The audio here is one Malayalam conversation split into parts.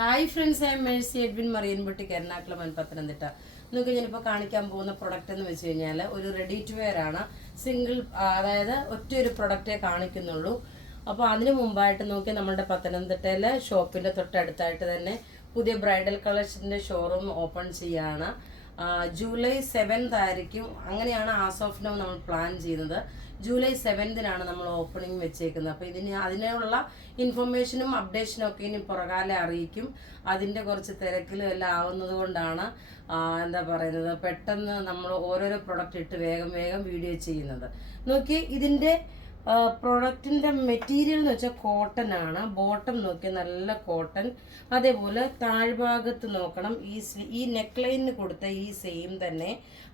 Hi friends, I am Mercy Edwin Marian boutique Ernakulam Pathanamthitta. നിങ്ങൾക്ക് ഞാനിപ്പോൾ കാണിക്കാൻ പോകുന്ന പ്രൊഡക്റ്റ് എന്ന് വെച്ച് കഴിഞ്ഞാൽ ഒരു റെഡി ടു വെയർ ആണ്. സിംഗിൾ, അതായത് ഒറ്റയൊരു പ്രൊഡക്റ്റേ കാണിക്കുന്നുള്ളൂ. അപ്പോൾ അതിന് മുമ്പായിട്ട് നോക്കി നമ്മുടെ പത്തനംതിട്ടയിലെ ഷോപ്പിൻ്റെ തൊട്ടടുത്തായിട്ട് തന്നെ പുതിയ ബ്രൈഡൽ കളക്ഷൻ്റെ ഷോറൂം ഓപ്പൺ ചെയ്യുകയാണ്. ജൂലൈ 7th ആയിരിക്കും. അങ്ങനെയാണ് ആസ് ഓഫ് നൗ നമ്മൾ പ്ലാൻ ചെയ്യുന്നത്. ജൂലൈ 7th നമ്മൾ ഓപ്പണിംഗ് വെച്ചേക്കുന്നത്. അപ്പോൾ അതിനുള്ള ഇൻഫർമേഷനും അപ്ഡേഷനും ഒക്കെ ഇനി പുറകാലെ അറിയിക്കും. അതിൻ്റെ കുറച്ച് തിരക്കിലും എല്ലാം ആവുന്നത് കൊണ്ടാണ് എന്താ പറയുന്നത്, പെട്ടെന്ന് നമ്മൾ ഓരോരോ പ്രൊഡക്റ്റ് ഇട്ട് വേഗം വേഗം വീഡിയോ ചെയ്യുന്നത്. നോക്കി, ഇതിൻ്റെ പ്രൊഡക്റ്റിൻ്റെ മെറ്റീരിയൽ എന്ന് വെച്ചാൽ കോട്ടൺ ആണ്. ബോട്ടം നോക്കിയാൽ നല്ല കോട്ടൺ. അതേപോലെ താഴ്ഭാഗത്ത് നോക്കണം, ഈ നെക്ക് ലൈനിന് കൊടുത്ത ഈ സെയിം തന്നെ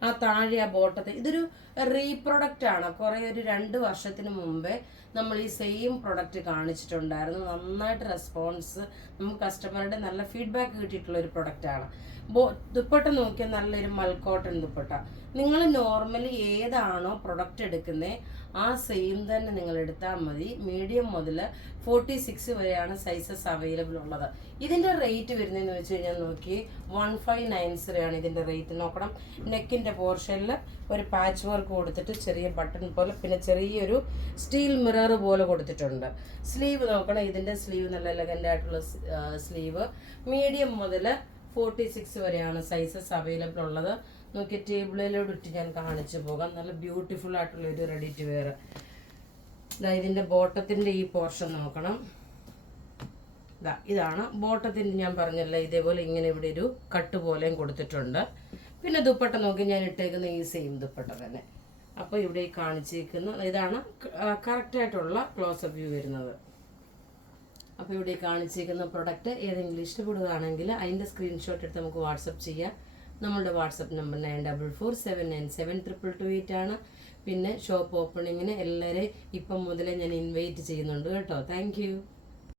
ആ താഴെ ആ ബോട്ടത്തെ ഇതൊരു റീപ്രൊഡക്റ്റ് ആണ്. കുറേ ഒരു 2 വർഷത്തിന് മുമ്പേ നമ്മൾ ഈ സെയിം പ്രൊഡക്റ്റ് കാണിച്ചിട്ടുണ്ടായിരുന്നു. നന്നായിട്ട് റെസ്പോൺസ്, നമുക്ക് കസ്റ്റമറുടെ നല്ല ഫീഡ്ബാക്ക് കിട്ടിയിട്ടുള്ള ഒരു പ്രൊഡക്റ്റാണ്. ദുപ്പട്ട നോക്കിയാൽ നല്ലൊരു മൽക്കോട്ടൺ ദുപ്പട്ട. നിങ്ങൾ നോർമലി ഏതാണോ പ്രൊഡക്റ്റ് എടുക്കുന്നത് ആ സെയിം തന്നെ നിങ്ങൾ എടുത്താൽ മതി. മീഡിയം മുതൽ 46 വരെയാണ് സൈസസ് അവൈലബിൾ ഉള്ളത്. ഇതിൻ്റെ റേറ്റ് വരുന്നതെന്ന് വെച്ച് കഴിഞ്ഞാൽ നോക്കി 1590 ആണ് ഇതിൻ്റെ റേറ്റ്. നോക്കണം, നെക്കിൻ്റെ പോർഷനിൽ ഒരു പാച്ച് വർക്ക് കൊടുത്തിട്ട് ചെറിയ ബട്ടൺ പോലെ, പിന്നെ ചെറിയൊരു സ്റ്റീൽ മിറർ പോലെ കൊടുത്തിട്ടുണ്ട്. സ്ലീവ് നോക്കണം, ഇതിൻ്റെ സ്ലീവ് നല്ല എലഗൻ്റ് ആയിട്ടുള്ള സ്ലീവ്. മീഡിയം മുതൽ 46 വരെയാണ് സൈസസ് അവൈലബിൾ ഉള്ളത്. നോക്കി, ടേബിളിലോട് ഇട്ട് ഞാൻ കാണിച്ചു പോകാം. നല്ല ബ്യൂട്ടിഫുൾ ആയിട്ടുള്ള ഒരു റെഡി ടു വെയർ. ഇതിൻ്റെ ബോട്ടത്തിൻ്റെ ഈ പോർഷൻ നോക്കണം. ഇതാണ് ബോട്ടത്തിൻ്റെ, ഞാൻ പറഞ്ഞല്ലോ ഇതേപോലെ ഇങ്ങനെ ഇവിടെ ഒരു കട്ട് പോലെയും കൊടുത്തിട്ടുണ്ട്. പിന്നെ ദുപ്പട്ട നോക്കി ഞാൻ ഇട്ടേക്കുന്ന ഈ സെയിം ദുപ്പട്ട തന്നെ. അപ്പോൾ ഇവിടെ കാണിച്ചേക്കുന്ന ഇതാണ് കറക്റ്റായിട്ടുള്ള ക്ലോസപ്പ് വ്യൂ വരുന്നത്. അപ്പോൾ ഇവിടെ കാണിച്ചിരിക്കുന്ന പ്രൊഡക്റ്റ് ഏതെങ്കിലും ഇഷ്ടപ്പെടുകയാണെങ്കിൽ അതിൻ്റെ സ്ക്രീൻഷോട്ട് എടുത്ത് നമുക്ക് വാട്സപ്പ് ചെയ്യാം. നമ്മളുടെ വാട്സപ്പ് നമ്പർ 9447972228 ആണ്. പിന്നെ ഷോപ്പ് ഓപ്പണിങ്ങിന് എല്ലാവരെയും ഇപ്പം മുതലേ ഞാൻ ഇൻവൈറ്റ് ചെയ്യുന്നുണ്ട് കേട്ടോ. താങ്ക്